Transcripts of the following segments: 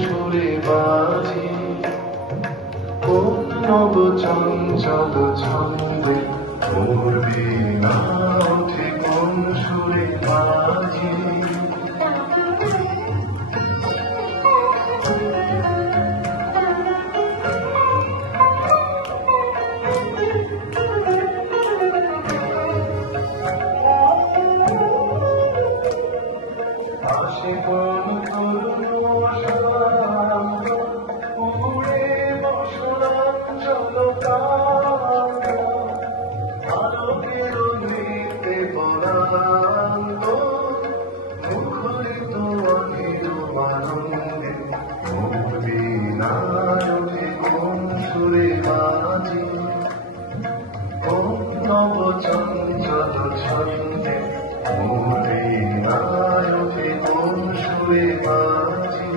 সুরে বাজি কোন নব চঞ্চল ছন্দে মোর বীণা ওঠে কোন সুরে বাজি আসে কোন তরুণ শান্ত উড়ে বসরাঞ্চল কান্ত আলোকের নৃত্যে পরান্ত মুখরিত অখিল আনন্দে মোর বীণায় ওঠে কোন সুরে বাজি কোন নব চঞ্চল ছন্দে মোর বীণায় ওঠে কোন সুরে বাজি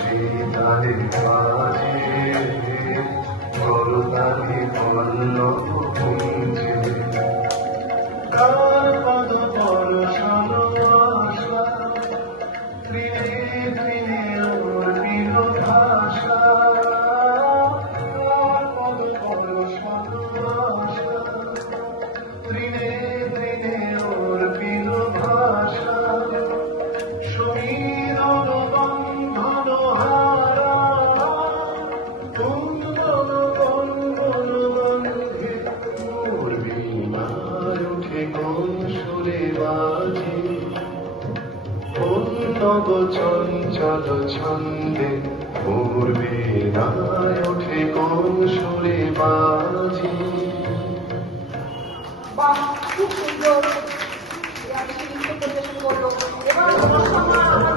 সীতারে কাজে করতালি পল্লব কুঞ্জে কার পদ পরশন আশা ত্রিনে ত্রিনে ওর বিল ভাষা কার পদ পরশন আশা ত্রিনে ত্রিনে ওর বিল ভাষা সমীরণ বন্ধন হারা কুন্দন বন্ধন বন্ধে মোর বীণায় ওঠে কোন সুরে বাজি কোন নব চঞ্চল ছন্দে মোর বীণায় ওঠে কোন সুরে বাজি। বাহ, খুব সুন্দর। পরিবেশন করলো। এবার